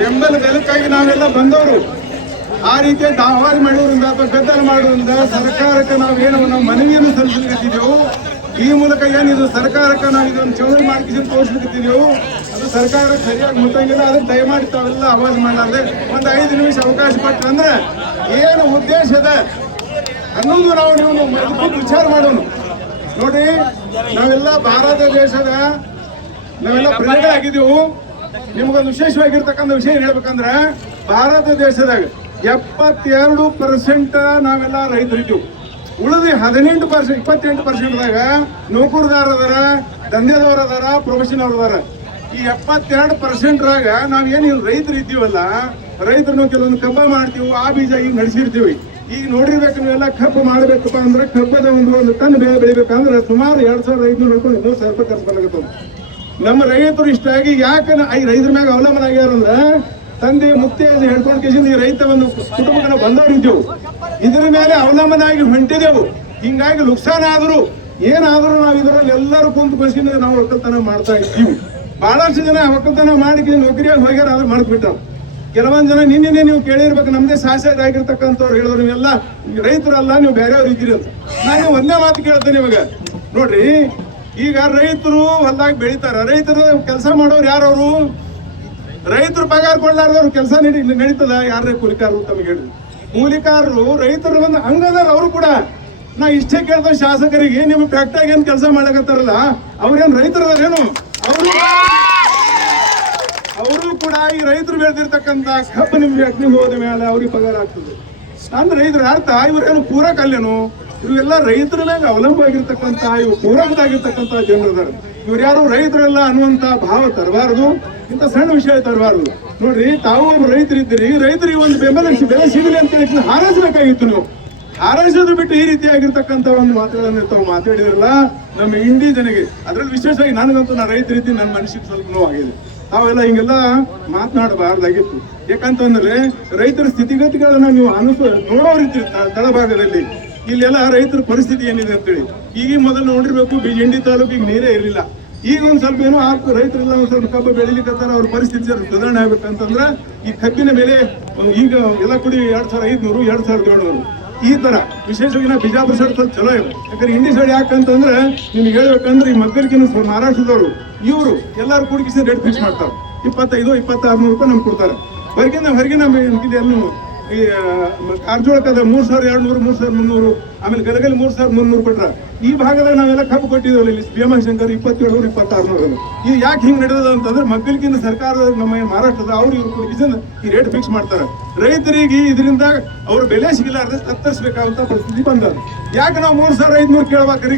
ಬೆಂಬಲ ಬೆಲಕ್ಕಾಗಿ ನಾವೆಲ್ಲ ಬಂದವರು. ಆ ರೀತಿಯ ದಾವಾರಿ ಮಾಡುವುದರಿಂದ ಅಥವಾ ಗದ್ದಲ ಮಾಡುವುದರಿಂದ ಸರ್ಕಾರಕ್ಕೆ ನಾವೇನು ನಾವು ಮನವಿಯನ್ನು ಸಲ್ಲಿಸಲಿಕ್ಕಿದ್ದೀವಿ. ಈ ಮೂಲಕ ಏನಿದು ಸರ್ಕಾರಕ್ಕೆ ನಾವು ಇದನ್ನು ಚೌಳಿ ಮಾಡ್ಕಿಸಿ ತೋರಿಸ್ಲಿಕ್ಕಿದ್ದೀವಿ. ಅದು ಸರ್ಕಾರ ಸರಿಯಾಗಿ ಮುಟ್ಟಂಗಿಲ್ಲ. ಅದಕ್ಕೆ ದಯಮಾಡಿ ತಾವೆಲ್ಲ ಆವಾಜ್ ಮಾಡಲಾರ್ದೆ ಒಂದು 5 ನಿಮಿಷ ಅವಕಾಶ ಕೊಟ್ಟರೆ ಅಂದ್ರೆ ಏನು ಉದ್ದೇಶದ ಅನ್ನೋದು ನಾವು ನೀವು ವಿಚಾರ ಮಾಡೋಣ. ನೋಡಿ, ನಾವೆಲ್ಲ ಭಾರತ ದೇಶದ ನಾವೆಲ್ಲ ಪ್ರಜೆಗಳಾಗಿದ್ದೀವಿ. ನಿಮಗೊಂದು ವಿಶೇಷವಾಗಿರ್ತಕ್ಕಂಥ ವಿಷಯ ಹೇಳ್ಬೇಕಂದ್ರೆ, ಭಾರತ ದೇಶದಾಗ 72% ನಾವೆಲ್ಲ ರೈತರಿದ್ದೀವಿ. ಉಳಿದು 18%, 28%ದಾಗ ನೌಕರದಾರ ಅದಾರ, ದಂಧೆದವ್ರ ಅದಾರ, ಪ್ರೊಫೆಷನಲ್ ಅದಾರ. ಈ 72%ರಾಗ ನಾವೇನು ರೈತರು ಇದ್ದೀವಲ್ಲ, ರೈತರನ್ನು ಕೆಲವೊಂದು ಕಬ್ಬ ಮಾಡ್ತೀವಿ, ಆ ಬೀಜ ಈಗ ನಡೆಸಿರ್ತೀವಿ. ಈಗ ನೋಡಿರ್ಬೇಕು, ನೀವೆಲ್ಲ ಕಬ್ಬು ಮಾಡಬೇಕಪ್ಪ ಅಂದ್ರೆ ಕಬ್ಬದ ಒಂದು ಟನ್ ಬೆಳೆ ಬೆಳಿಬೇಕಂದ್ರೆ ಸುಮಾರು 2500 ರೂಪಾಯಿ 3000 ರೂಪಾಯಿ ಖರ್ಚು ಬರಲಾಗತ್ತದ. ನಮ್ಮ ರೈತರು ಇಷ್ಟಾಗಿ ಯಾಕೆ ಈ ರೈತರ ಮ್ಯಾಗ ಅವಲಂಬನ ಆಗ್ಯಾರಂದ್ರೆ, ತಂದೆ ಮುಕ್ತಿ ಹೇಳ್ಕೊಂಡು ಕೇಸಿಂದ ಈ ರೈತ ಒಂದು ಕುಟುಂಬಕ್ಕೆ ನಾವು ಬಂದವರಿದ್ದೆವು, ಇದ್ರ ಮೇಲೆ ಅವಲಂಬನ ಆಗಿ ಹೊಂಟಿದೆವು. ಹಿಂಗಾಗಿ ನುಕ್ಸಾನ ಆದ್ರು ಏನಾದ್ರು ನಾವು ಇದರಲ್ಲಿ ಎಲ್ಲರೂ ಕುಂತು ಬಸ್ಸಿಂದ ನಾವು ಒಕ್ಕಲ್ತನ ಮಾಡ್ತಾ ಇದ್ದೀವಿ. ಬಹಳಷ್ಟು ಜನ ಒಕ್ಕಲ್ತನ ಮಾಡಿ ನೌಕರಿಯಾಗಿ ಹೋಗ್ಯಾರ, ಆದ್ರೆ ಮಾಡ್ಬಿಟ್ಟಾರ. ಕೆಲವೊಂದು ಜನ ನಿನ್ನೆ ನೀವು ಕೇಳಿರ್ಬೇಕು, ನಮ್ದೇ ಶಾಸಕ ಆಗಿರ್ತಕ್ಕಂಥವ್ರು ಹೇಳಿದ್ರು ನೀವೆಲ್ಲ ರೈತರಲ್ಲ, ನೀವು ಬೇರೆಯವ್ರು ಇದ್ದೀರಿ ಅಂತ. ನಾನು ಒಂದೇ ಮಾತು ಕೇಳ್ತೇನೆ ಇವಾಗ. ನೋಡ್ರಿ, ಈಗ ರೈತರು ಹೊಲ್ದಾಗ ಬೆಳಿತಾರ, ರೈತರು ಕೆಲಸ ಮಾಡೋರು ಯಾರವರು? ರೈತರು ಪಗಾರ ಕೊಡ್ಲಾರ್ದವ್ರು ಕೆಲಸ ನಡೀತದ? ಯಾರೇ ಕೂಲಿಕಾರರು ತಮಗೆ ಹೇಳಿದ್ರು. ಕೂಲಿಕಾರರು ರೈತರು ಒಂದು ಹಂಗದಾರ. ಅವರು ಕೂಡ ನಾ ಇಷ್ಟೇ ಕೇಳ್ದ ಶಾಸಕರಿಗೆ, ನಿಮ್ಮ ಫ್ಯಾಕ್ಟ್ರಿಯಾಗ ಏನ್ ಕೆಲಸ ಮಾಡಕತ್ತಾರಲ್ಲ ಅವ್ರೇನ್ ರೈತರದಾರೇನು? ಅವರು ಕೂಡ ಈ ರೈತರು ಬೆಳೆದಿರ್ತಕ್ಕಂಥ ಕಬ್ಬು ನಿಮ್ ಫ್ಯಾಕ್ಟ್ರಿಗೆ ಹೋದ ಮೇಲೆ ಅವ್ರಿಗೆ ಪಗಾರ ಆಗ್ತದೆ ಅಂದ್ರೆ ರೈತರ ಅರ್ಥ ಇವ್ರೇನು ಪೂರಕ ಅಲ್ಲೇನು? ಇವೆಲ್ಲ ರೈತರ ಮೇಲೆ ಅವಲಂಬವಾಗಿರ್ತಕ್ಕಂಥ ಇವು ಪೂರಕದಾಗಿರ್ತಕ್ಕಂಥ ಜನರು ಅದಾರ. ಇವ್ರು ಯಾರು ರೈತರೆಲ್ಲ ಅನ್ನುವಂತ ಭಾವ ತರಬಾರದು, ಇಂಥ ಸಣ್ಣ ವಿಷಯ ತರಬಾರದು. ನೋಡ್ರಿ, ತಾವು ಒಬ್ಬ ರೈತರಿದ್ದೀರಿ, ರೈತರಿಗೆ ಒಂದು ಬೆಂಬಲ ಬೆಲೆ ಸಿಗಲಿ ಅಂತ ಹೇಳಿ ಹಾರೈಸಬೇಕಾಗಿತ್ತು. ನೀವು ಹಾರೈಸೋದು ಬಿಟ್ಟು ಈ ರೀತಿಯಾಗಿರ್ತಕ್ಕಂಥ ಒಂದು ಮಾತುಗಳನ್ನು ತಾವು ಮಾತಾಡಿದ್ರಲ್ಲ, ನಮ್ಮ ಇಂಡಿ ಜನಗೆ, ಅದ್ರಲ್ಲಿ ವಿಶೇಷವಾಗಿ ನನಗಂತೂ ನಾ ರೈತರಿದ್ದೀನಿ, ನನ್ನ ಮನಸ್ಸಿಗೆ ಸ್ವಲ್ಪ ನೋವಾಗಿದೆ. ತಾವೆಲ್ಲ ಹಿಂಗೆಲ್ಲ ಮಾತನಾಡಬಾರ್ದಾಗಿತ್ತು. ಯಾಕಂತಂದ್ರೆ ರೈತರ ಸ್ಥಿತಿಗತಿಗಳನ್ನ ನೀವು ನೋಡೋರಿದ್ದೀರಿ ತಳಭಾಗದಲ್ಲಿ. ಇಲ್ಲೆಲ್ಲ ರೈತರ ಪರಿಸ್ಥಿತಿ ಏನಿದೆ ಅಂತೇಳಿ ಈಗ ಮೊದಲು ನೋಡಿರ್ಬೇಕು. ಇಂಡಿ ತಾಲೂಕಿಗೆ ನೀರೇ ಇರಲಿಲ್ಲ. ಈಗ ಒಂದ್ ಸ್ವಲ್ಪ ಏನೋ ರೈತರೆಲ್ಲ ಒಂದ್ ಸ್ವಲ್ಪ ಕಬ್ಬು ಬೆಳಿಲಿಕ್ಕತ್ತಾರ. ಅವ್ರ ಪರಿಸ್ಥಿತಿ ಸುಧಾರಣೆ ಆಗ್ಬೇಕಂತಂದ್ರೆ ಈ ಕಬ್ಬಿನ ಬೆಲೆ ಈಗ ಎಲ್ಲ ಕೂಡಿ 2500, 2700 ಈ ತರ. ವಿಶೇಷವಾಗಿ ನಾವು ಬಿಜಾಪುರ ಸೈಡ್ ಸ್ವಲ್ಪ ಚಲೋ ಇದೆ. ಯಾಕಂದ್ರೆ ಇಂಡಿ ಸೈಡ್ ಯಾಕಂತಂದ್ರೆ ನಿಮ್ಗೆ ಹೇಳ್ಬೇಕಂದ್ರೆ ಈ ಮಗ್ಗಲಿಗಿನ ಮಹಾರಾಷ್ಟ್ರದವರು ಇವರು ಎಲ್ಲರೂ ಕೂಡಿಸಿ ರೇಟ್ ಫಿಕ್ಸ್ ಮಾಡ್ತಾರೆ. 2500-2600 ರೂಪಾಯಿ ನಮ್ಗೆ ಕೊಡ್ತಾರೆ. ಹೊರಗಿನ ಇದನ್ನು ಈ ಕಾರ್ಜೋಳಕದ 3200, 3300, ಆಮೇಲೆ ಗಲಗಲಿ 3300 ಕೊಟ್ರ. ಈ ಭಾಗದಾಗ ನಾವೆಲ್ಲ ಕಬ್ಬು ಕೊಟ್ಟಿದ್ದೇವೆ. ಇಲ್ಲಿ ಭೀಮಶಂಕರ್ 2700, 2600. ಇದು ಯಾಕೆ ಹಿಂಗ್ ನಡೆದ ಅಂತಂದ್ರೆ ಮಗ್ಗಲಿಗಿನ ಸರ್ಕಾರದ ನಮ್ಮ ಮಹಾರಾಷ್ಟ್ರದ ಅವ್ರು ಇವ್ರು ಕೂಡಿಸಿ ಈ ರೇಟ್ ಫಿಕ್ಸ್ ಮಾಡ್ತಾರೆ. ರೈತರಿಗೆ ಇದರಿಂದ ಅವ್ರ ಬೆಲೆ ಸಿಗಲಾರ್ದೆ ತತ್ತರಿಸಬೇಕಾದಂತ ಪರಿಸ್ಥಿತಿ ಬಂದ. ಯಾಕೆ ನಾವು 3500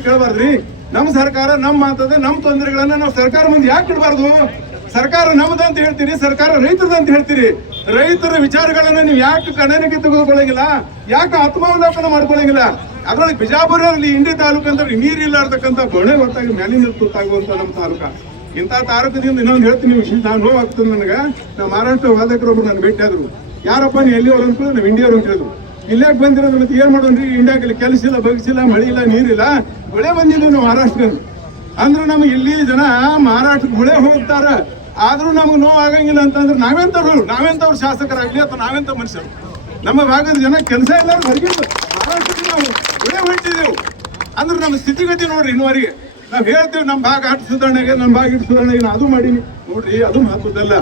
ಕೇಳಬಾರ್ದ್ರಿ? ನಮ್ಮ ಸರ್ಕಾರ ನಮ್ಮ ಮಾತದ ನಮ್ಮ ತೊಂದರೆಗಳನ್ನ ನಾವು ಸರ್ಕಾರ ಮುಂದೆ ಯಾಕೆ ಇಡಬಾರ್ದು? ಸರ್ಕಾರ ನಮ್ದಂತ ಹೇಳ್ತೀರಿ, ಸರ್ಕಾರ ರೈತರದಂತ ಹೇಳ್ತೀರಿ. ರೈತರ ವಿಚಾರಗಳನ್ನ ನೀವು ಯಾಕೆ ಗಣನೆಗೆ ತೆಗೆದುಕೊಳ್ಳಂಗಿಲ್ಲ? ಯಾಕೆ ಆತ್ಮಾವಲೋಕನ ಮಾಡ್ಕೊಳ್ಳಂಗಿಲ್ಲ? ಅದ್ರೊಳಗೆ ಬಿಜಾಪುರಲ್ಲಿ ಇಂಡಿ ತಾಲೂಕು ಅಂತ ನೀರಿಲ್ಲಾರ್ತಕ್ಕಂಥ ಬಣೆ ಹೊತ್ತಾಗಿ ಮ್ಯಾಲಿನ ತುತ್ತಾಗುವಂತ ನಮ್ಮ ತಾಲೂಕ. ಇಂಥ ತಾಲೂಕದಿಂದ ಇನ್ನೊಂದು ಹೇಳ್ತೀನಿ ವಿಷಯ, ನಾನು ನೋವಾಗ್ತದೆ ನನಗೆ. ನಮ್ಮ ಮಹಾರಾಷ್ಟ್ರ ವಾದಕರೊಬ್ರು ನಾನು ಭೇಟಿ ಆದ್ರು. ಯಾರಪ್ಪ ನೀವು ಎಲ್ಲಿಯವರು ಅಂತ? ನಾವು ಇಂಡಿಯವರು ಅಂತ ಹೇಳಿದ್ರು. ಇಲ್ಲಾಕ್ ಬಂದಿರೋದು ಮತ್ತೆ ಏನ್ ಮಾಡೋನ್ರಿ? ಇಂಡಿಯಾದಲ್ಲಿ ಕೆಲಸ ಇಲ್ಲ, ಬಗ್ಸಿಲ್ಲ, ಮಳೆ ಇಲ್ಲ, ನೀರಿಲ್ಲ, ಬೆಳೆ ಬಂದಿದ್ದೀವಿ ನಾವು ಮಹಾರಾಷ್ಟ್ರ ಅಂದ್ರೆ ನಮ್ಗೆ ಇಲ್ಲಿ ಜನ ಮಹಾರಾಷ್ಟ್ರಕ್ಕೆ ಗುಳೆ ಹೋಗ್ತಾರ. ಆದ್ರೂ ನಮ್ಗೆ ನೋವು ಆಗಂಗಿಲ್ಲ ಅಂತಂದ್ರೆ ನಾವೆಂತವ್ರು ಶಾಸಕರಾಗ್ಲಿ ಅಥವಾ ನಾವೆಂತ ಮನುಷ್ಯರು? ನಮ್ಮ ಭಾಗದ ಜನ ಕೆಲಸ ಇಲ್ಲ, ಹೊರಗಿಂದ ಮಹಾರಾಷ್ಟ್ರಕ್ಕೆ ನಾವು ಗುಳೆ ಹೊಂಟಿದೆವು ಅಂದ್ರೆ ನಮ್ಮ ಸ್ಥಿತಿಗತಿ ನೋಡ್ರಿ. ಇನ್ನುವರೆಗೆ ನಾವು ಹೇಳ್ತೇವೆ ನಮ್ಮ ಭಾಗ ಅಷ್ಟು ಸುಧಾರಣೆಗೆ, ನಮ್ಮ ಭಾಗ ಇಟ್ಟು ಸುಧಾರಣೆಗೆ ನಾ ಅದು ಮಾಡೀನಿ ನೋಡ್ರಿ. ಅದು ಮಹತ್ವದಲ್ಲ.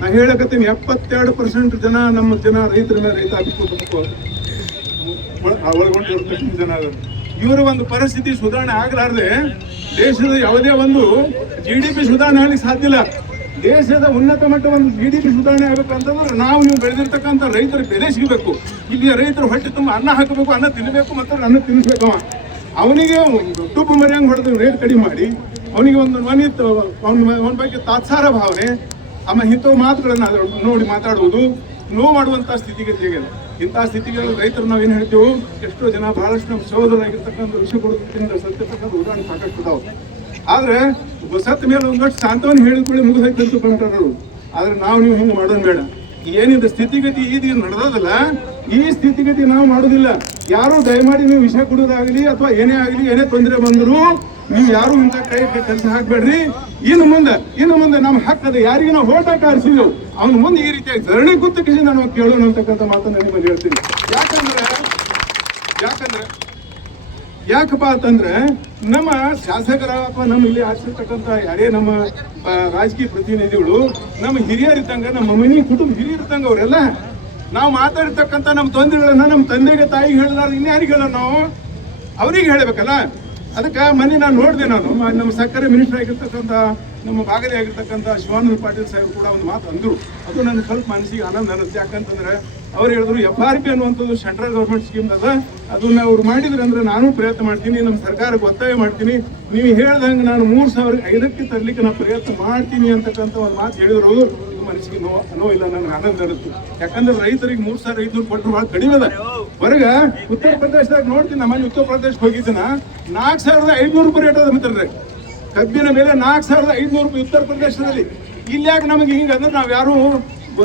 ನಾ ಹೇಳಕತ್ತೀನಿ, 72% ಜನ ನಮ್ಮ ಜನ ರೈತರ ಮೇಲೆ ರೈತ ಒಳಗೊಂಡಿರ್ತಕ್ಕಂಥ ಜನ. ಇವರ ಒಂದು ಪರಿಸ್ಥಿತಿ ಸುಧಾರಣೆ ಆಗಲಾರ್ದೆ ದೇಶದ ಯಾವುದೇ ಒಂದು GDP ಸುಧಾರಣೆ ಆಗ್ಲಿಕ್ಕೆ ಸಾಧ್ಯ ಇಲ್ಲ. ದೇಶದ ಉನ್ನತ ಮಟ್ಟ ಒಂದು GDP ಸುಧಾರಣೆ ಆಗ್ಬೇಕಂತಂದ್ರೆ ನಾವು ನೀವು ಬೆಳೆದಿರ್ತಕ್ಕಂಥ ರೈತರ ಬೆಲೆ ಸಿಗಬೇಕು. ಇಲ್ಲಿ ರೈತರು ಹೊಟ್ಟೆ ತುಂಬ ಅನ್ನ ಹಾಕಬೇಕು, ಅನ್ನ ತಿನ್ನಬೇಕು, ಮತ್ತು ಅನ್ನ ತಿನ್ನಿಸ್ಬೇಕು. ಅವನಿಗೆ ತುಪ್ಪು ಮರಿಯಂಗೆ ಹೊಡೆದು ರೇಟ್ ಕಡಿಮೆ ಮಾಡಿ ಅವನಿಗೆ ಅವನ ಬಗ್ಗೆ ತಾತ್ಸಾರ ಭಾವನೆ, ಆಮೇಲೆ ಇಂಥವು ಮಾತುಗಳನ್ನ ನೋಡಿ ಮಾತಾಡುವುದು, ನೋವು ಮಾಡುವಂಥ ಸ್ಥಿತಿಗತಿ ಆಗಿದೆ. ಇಂಥ ಸ್ಥಿತಿಗಳು ರೈತರು ನಾವೇನು ಹೇಳ್ತೀವಿ, ಎಷ್ಟೋ ಜನ ಬಹಳಷ್ಟು ನಮ್ಮ ಸಹೋದರಾಗಿರ್ತಕ್ಕಂಥ ವಿಷಯ ಕೊಡೋದ್ರಿಂದ ಸತ್ಯತಕ್ಕಂಥ ಉದಾಹರಣೆ ಸಾಕಷ್ಟು ಇದಾವೆ. ಆದ್ರೆ ಸತ್ತ ಮೇಲೆ ಒಂದಷ್ಟು ಶಾಂತವನ್ನು ಹೇಳಿದ್ಕೊಳ್ಳಿ ಮುಗಿದೈತಂತೂ ಬಂಟಾರರು. ಆದ್ರೆ ನಾವು ನೀವು ಹಿಂಗೆ ಮಾಡೋಣ ಬೇಡ. ಏನಿದೆ ಸ್ಥಿತಿಗತಿ ಇದು ನಡೆದೋದಲ್ಲ, ಈ ಸ್ಥಿತಿಗತಿ ನಾವು ಮಾಡೋದಿಲ್ಲ. ಯಾರು ದಯಮಾಡಿ ನೀವು ವಿಷಯ ಕೊಡೋದಾಗಲಿ ಅಥವಾ ಏನೇ ಆಗಲಿ, ಏನೇ ತೊಂದರೆ ಬಂದರೂ ನೀವು ಯಾರು ಇಂಥ ಕೈ ಕೆಲಸ ಹಾಕ್ಬೇಡ್ರಿ. ಇನ್ನು ಮುಂದೆ ನಮ್ಮ ಹಕ್ಕದ ಯಾರಿಗೆ ನಾವು ಹೋಟ ಕಾರಿಸಿದೆವು ಅವ್ನ ಮುಂದೆ ಈ ರೀತಿಯಾಗಿ ಧರಣಿ ಕೂತಕ್ಕೆ ನಾನು ಕೇಳೋಣ ಅಂತಕ್ಕಂಥ ಮಾತನ್ನ ನಿಮ್ಮಲ್ಲಿ ಹೇಳ್ತೀನಿ. ಯಾಕಪ್ಪ ಅಂತಂದ್ರೆ ನಮ್ಮ ಶಾಸಕರ ಅಥವಾ ನಮ್ಮ ಇಲ್ಲಿ ಆಚರಿರ್ತಕ್ಕಂಥ ಯಾರೇ ನಮ್ಮ ರಾಜಕೀಯ ಪ್ರತಿನಿಧಿಗಳು ನಮ್ಮ ಹಿರಿಯರಿದ್ದಂಗ, ನಮ್ಮ ಮನೆ ಕುಟುಂಬ ಹಿರಿಯರಿದ್ದಂಗ ಅವರೆಲ್ಲ ನಾವು ಮಾತಾಡಿರ್ತಕ್ಕಂಥ ನಮ್ಮ ತೊಂದರೆಗಳನ್ನ ನಮ್ಮ ತಂದೆಗೆ ತಾಯಿಗೆ ಹೇಳಿದಾರ ಇನ್ಯಾರಿಗೆ ಹೇಳೋಣ ನಾವು? ಅವ್ರಿಗೆ ಹೇಳಬೇಕಲ್ಲ. ಅದಕ್ಕೆ ಮೊನ್ನೆ ನಾನು ನೋಡಿದೆ, ನಮ್ಮ ಸಕ್ಕರೆ ಮಿನಿಸ್ಟರ್ ಆಗಿರ್ತಕ್ಕಂಥ ನಮ್ಮ ಭಾಗದಲ್ಲಿ ಆಗಿರ್ತಕ್ಕಂಥ ಶಿವಾನಂದ ಪಾಟೀಲ್ ಸಾಹೇಬ್ ಕೂಡ ಒಂದು ಮಾತು ಅಂದರು. ಅದು ನನ್ನ ಸ್ವಲ್ಪ ಮನಸ್ಸಿಗೆ ಆನಂದ ಅನ್ನಿಸ್ತು. ಯಾಕಂತಂದ್ರೆ ಅವ್ರು ಹೇಳಿದ್ರು FRP ಅನ್ನುವಂಥದ್ದು ಸೆಂಟ್ರಲ್ ಗೌರ್ಮೆಂಟ್ ಸ್ಕೀಮ್ ಅದ, ಅದನ್ನ ಅವ್ರು ಮಾಡಿದ್ರೆ ಅಂದ್ರೆ ನಾನು ಪ್ರಯತ್ನ ಮಾಡ್ತೀನಿ, ನಮ್ಮ ಸರ್ಕಾರಕ್ಕೆ ಒತ್ತಾಯ ಮಾಡ್ತೀನಿ, ನೀವು ಹೇಳ್ದಂಗೆ ನಾನು 3,500ಕ್ಕೆ ತರಲಿಕ್ಕೆ ನಾನು ಪ್ರಯತ್ನ ಮಾಡ್ತೀನಿ ಅಂತಕ್ಕಂಥ ಒಂದು ಮಾತು ಹೇಳಿದ್ರು. ಮನಸ್ಸಿಗೆ ನೋವಿಲ್ಲ, ನನಗೆ ಆನಂದ ಇರುತ್ತೆ. ಯಾಕಂದ್ರೆ ರೈತರಿಗೆ 3,500 ಕೊಟ್ಟರು ಭಾಳ ಕಡಿಮೆ ಅದ. ಹೊರಗ ಉತ್ತರ ಪ್ರದೇಶದಾಗ ನೋಡ್ತೀನಿ, ನಮ್ಮಲ್ಲಿ ಉತ್ತರ ಪ್ರದೇಶಕ್ಕೆ ಹೋಗಿದ್ದನ 4,500 ರೇಟ್ ಅದ ಮಿತ್ರರೇ. ಕಬ್ಬಿನ ಬೆಲೆ 4,500 ಉತ್ತರ ಪ್ರದೇಶದಲ್ಲಿ. ಇಲ್ಲಿ ಯಾಕೆ ನಮಗೆ ಹಿಂಗಂದ್ರೆ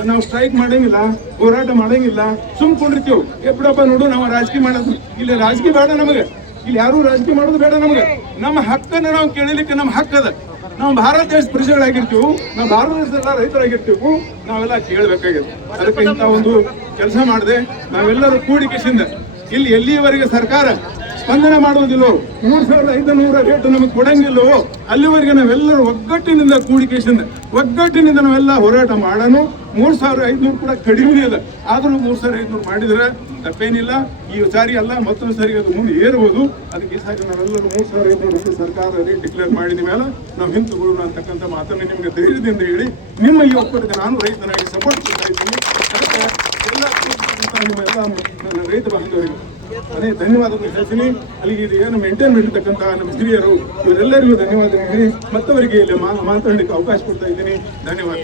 ನಾವು ಸ್ಟ್ರೈಕ್ ಮಾಡಂಗಿಲ್ಲ, ಹೋರಾಟ ಮಾಡಂಗಿಲ್ಲ, ಸುಮ್ಕೊಂಡಿರ್ತೀವಿ. ಎಪ್ಪಡಪ್ಪ ನೋಡು ನಾವು ರಾಜಕೀಯ ಮಾಡೋದು, ಇಲ್ಲಿ ರಾಜಕೀಯ ಬೇಡ ನಮಗೆ, ಇಲ್ಲಿ ಯಾರು ರಾಜಕೀಯ ಮಾಡೋದು ಬೇಡ ನಮಗೆ. ನಮ್ಮ ಹಕ್ಕನ್ನು ನಾವು ಕೇಳಲಿಕ್ಕೆ ನಮ್ಮ ಹಕ್ಕದ. ನಾವು ಭಾರತ ದೇಶ ಪ್ರಜೆಗಳಾಗಿರ್ತೀವಿ, ನಾವು ಭಾರತ ದೇಶದ ರೈತರಾಗಿರ್ತೀವಿ, ನಾವೆಲ್ಲ ಕೇಳಬೇಕಾಗಿದೆ. ಅದಕ್ಕೆ ಇಂಥ ಒಂದು ಕೆಲಸ ಮಾಡಿದೆ. ನಾವೆಲ್ಲರೂ ಕೂಡಿಕೆಸಿಂದ ಇಲ್ಲಿ ಎಲ್ಲಿಯವರೆಗೆ ಸರ್ಕಾರ ಸ್ಪಂದನೆ ಮಾಡುವುದಿಲ್ಲೋ, 3,500 ರೇಟ್ ನಮಗೆ ಕೊಡಂಗಿಲ್ಲವೋ ಅಲ್ಲಿವರೆಗೆ ನಾವೆಲ್ಲರೂ ಒಗ್ಗಟ್ಟಿನಿಂದ ನಾವೆಲ್ಲ ಹೋರಾಟ ಮಾಡೋಣ. 3,500 ಕೂಡ ಕಡಿಮೆ ಅದ, ಆದ್ರೂ 3,500 ಮಾಡಿದ್ರೆ ತಪ್ಪೇನಿಲ್ಲ. ಈ ಸಾರಿ ಅಲ್ಲ, ಮತ್ತೊಂದು ಸಾರಿ ಅದು ಮುಂದೆ ಏರ್ಬೋದು. ಅದಕ್ಕೆ ಈ ಸಾರಿ ನಾವೆಲ್ಲರೂ 3,500 ಸರ್ಕಾರ ರೇಟ್ ಡಿಕ್ಲೇರ್ ಮಾಡಿದ ಮೇಲೆ ನಾವು ಹಿಂತುಕೊಳ್ಳೋಣ ಅಂತಕ್ಕಂಥ ಮಾತನ್ನು ನಿಮಗೆ ಧೈರ್ಯದಿಂದ ಹೇಳಿ ನಿಮ್ಮ ಈ ಒಕ್ಕೂಟಕ್ಕೆ ನಾನು ರೈತನಾಗಿ ಸಪೋರ್ಟ್ ಕೊಡ್ತಾ ಇದ್ದೀನಿ. ಅದಕ್ಕೆ ಎಲ್ಲ ನಿಮ್ಮೆಲ್ಲ ರೈತ ಬಾಂಧವರಿಗೆ ಅದೇ ಧನ್ಯವಾದಗಳು ಹೇಳ್ತೀನಿ. ಅಲ್ಲಿಗೆ ಇದು ಏನು ಮೇಂಟೈನ್ ಮಾಡಿರ್ತಕ್ಕಂಥ ನಮ್ಮ ಹಿರಿಯರು ಇವರೆಲ್ಲರಿಗೂ ಧನ್ಯವಾದ ಹೇಳಿ ಮತ್ತವರಿಗೆ ಇಲ್ಲಿ ಮಾತಾಡಲಿಕ್ಕೆ ಅವಕಾಶ ಕೊಡ್ತಾ ಇದ್ದೀನಿ. ಧನ್ಯವಾದ.